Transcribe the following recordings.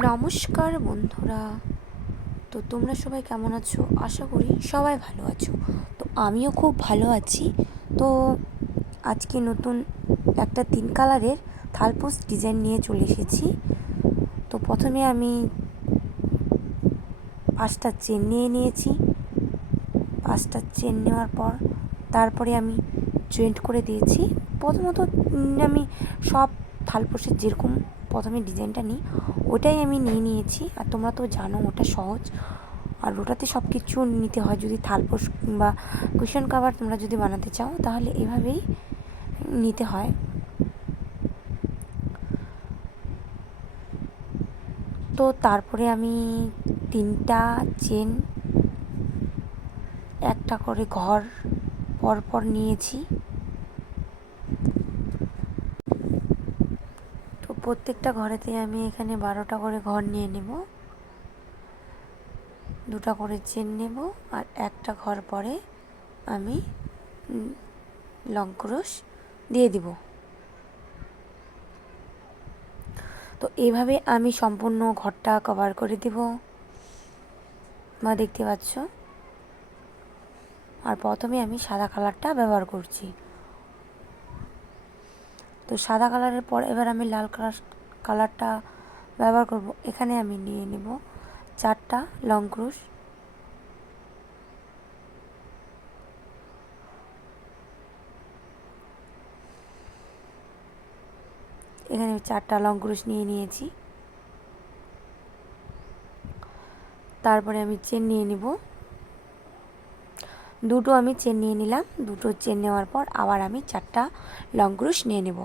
নমস্কার বন্ধুরা। তো তোমরা সবাই কেমন আছো? আশা করি সবাই ভালো আছো। তো আমিও খুব ভালো আছি। তো আজকে নতুন একটা তিন কালারের থালপোস ডিজাইন নিয়ে চলে এসেছি। তো প্রথমে আমি পাঁচটা চেন নিয়ে নিয়েছি। পাঁচটা চেন নেওয়ার পর তারপরে আমি জয়েন্ট করে দিয়েছি। প্রথমত আমি সব থালপোসের যেরকম প্রথমে ডিজাইনটা নিই। ওটাই আমি নিয়ে নিয়েছি। আর তোমরা তো জানো, ওটা সহজ। আর ওটাতে সব কিছু নিতে হয়। যদি থালপোস কিংবা কুশন কাভার তোমরা যদি বানাতে চাও, তাহলে এভাবেই নিতে হয়। তো তারপরে আমি তিনটা চেন একটা করে ঘর পর পর নিয়েছি তো প্রত্যেকটা ঘরেতে আমি এখানে বারোটা করে ঘর নিয়ে নেব। দুটা করে চেন নেব আর একটা ঘর পরে আমি লং দিয়ে দিব। তো এভাবে আমি সম্পূর্ণ ঘরটা কভার করে দেব। বা দেখতে পাচ্ছ? আর প্রথমে আমি সাদা কালারটা ব্যবহার করছি। তো সাদা কালারের পর এবার আমি লাল কালার, কালারটা ব্যবহার করব। এখানে আমি নিয়ে নেব চারটা লং ক্রুশ। এখানে চারটা লং ক্রুশ নিয়ে নিয়েছি। তারপরে আমি চেন নিয়ে নিব। দুটো আমি চেন নিয়ে নিলাম। দুটো চেন নেওয়ার পর আবার আমি চারটা লং ক্রুশ নিয়ে নেব।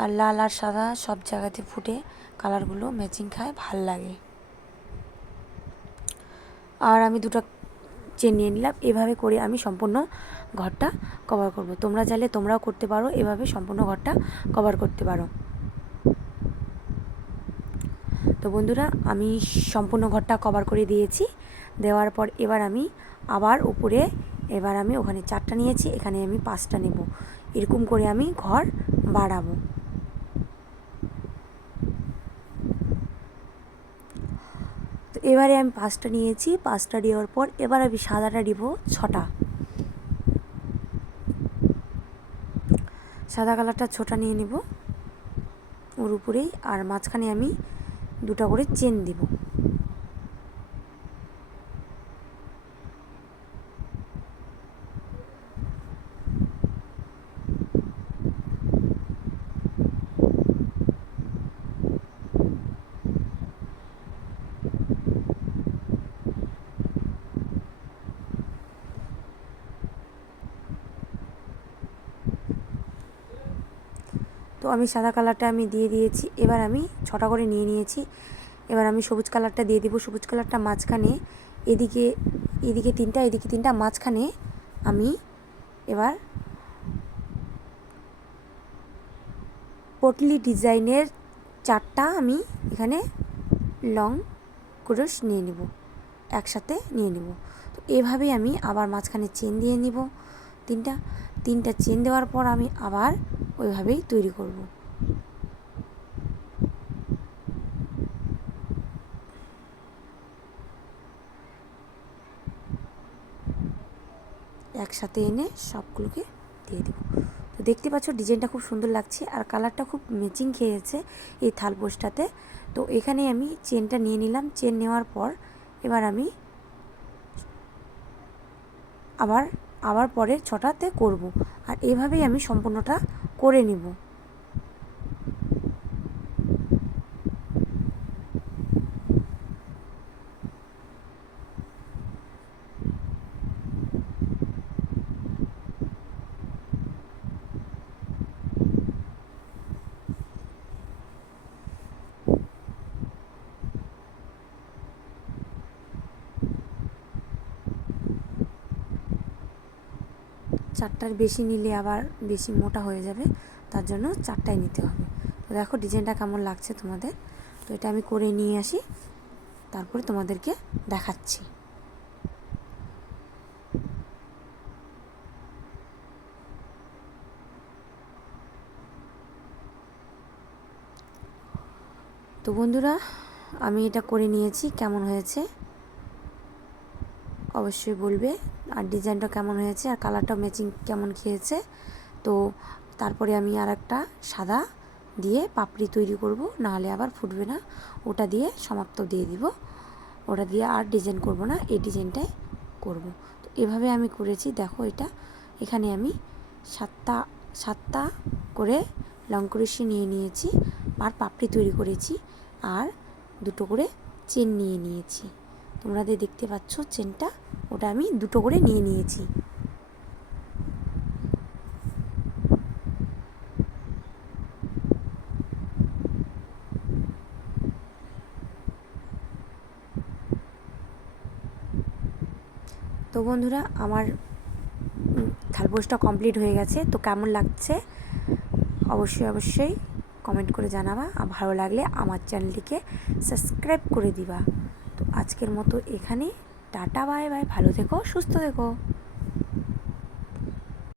আর লাল আর সাদা সব জায়গাতে ফুটে কালারগুলো ম্যাচিং খায়, ভালো লাগে। আর আমি দুটো চেন নিয়ে নিলাম। এভাবে করে আমি সম্পূর্ণ ঘরটা কভার করব। তোমরা চাইলে তোমরাও করতে পারো। এভাবে সম্পূর্ণ ঘরটা কভার করতে পারো। তো বন্ধুরা, আমি সম্পূর্ণ ঘরটা কভার করে দিয়েছি। দেওয়ার পর এবার আমি আবার উপরে, এবার আমি ওখানে চারটা নিয়েছি, এখানে আমি পাঁচটা নেব। এরকম করে আমি ঘর বাড়াবো। তো এবারে আমি পাঁচটা নিয়েছি, পাঁচটা দেওয়ার পর এবার আমি সাদাটা দিব ছটা। সাদা কালারটা ছোটা নিয়ে নিব, ওর উপরেই। আর মাঝখানে আমি দুটা করে চেন দিব তো আমি সাদা কালারটা আমি দিয়ে দিয়েছি, এবার আমি ছটা করে নিয়ে নিয়েছি। এবার আমি সবুজ কালারটা দিয়ে দিব, সবুজ কালারটা মাঝখানে, এদিকে এদিকে তিনটা এদিকে তিনটা, মাঝখানে আমি এবার পটলি ডিজাইনের চারটা আমি এখানে লং ক্রোশ নিয়ে নেব, একসাথে নিয়ে নেব। তো এভাবেই আমি আবার মাঝখানে চেন দিয়ে নিব। তিনটা তিনটা চেন দেওয়ার পর আমি আবার ওইভাবেই তৈরি করব। একসাথে এনে সবগুলোকে দিয়ে দেবো। তো দেখতে পাচ্ছ ডিজাইনটা খুব সুন্দর লাগছে আর কালারটা খুব ম্যাচিং খেয়েছে এই থালপোসটাতে তো এখানে আমি চেনটা নিয়ে নিলাম। চেন নেওয়ার পর এবার আমি আবার আবার পরের ছটাতে করব। আর এভাবেই আমি সম্পূর্ণটা করে নিব। চারটার বেশি নিলে আবার বেশি মোটা হয়ে যাবে, তার জন্য চারটাই নিতে হবে। তো দেখো ডিজাইনটা কেমন লাগছে তোমাদের? তো এটা আমি করে নিয়ে আসি, তারপরে তোমাদেরকে দেখাচ্ছি। তো বন্ধুরা, আমি এটা করে নিয়েছি, কেমন হয়েছে? অবশ্যই বলবে। আর ডিজাইনটা কেমন হয়েছে আর কালারটা ম্যাচিং কেমন খেয়েছে। তো তারপরে আমি আর একটা সাদা দিয়ে পাপড়ি তৈরি করব, নাহলে আবার ফুটবে না। ওটা দিয়ে সমাপ্ত দিয়ে দিব। ওটা দিয়ে আর ডিজাইন করব না, এই ডিজাইনটাই করব। তো এভাবে আমি করেছি, দেখো এটা। এখানে আমি সাতটা সাতটা করে লং ক্রোশি নিয়ে নিয়েছি, আর পাপড়ি তৈরি করেছি, আর দুটো করে চেন নিয়ে নিয়েছি। তোমরা দেখতে পাচ্ছ চেনটা, ওটা আমি দুটো করে নিয়ে নিয়েছি। তো বন্ধুরা, আমার থালপোসটা কমপ্লিট হয়ে গেছে। তো কেমন লাগছে? অবশ্যই অবশ্যই কমেন্ট করে জানাবা। আর ভালো লাগলে আমার চ্যানেলটিকে সাবস্ক্রাইব করে দিবা। তো আজকের মতো এখানে টাটা বাই বাই। ভালো থেকো সুস্থ থেকো।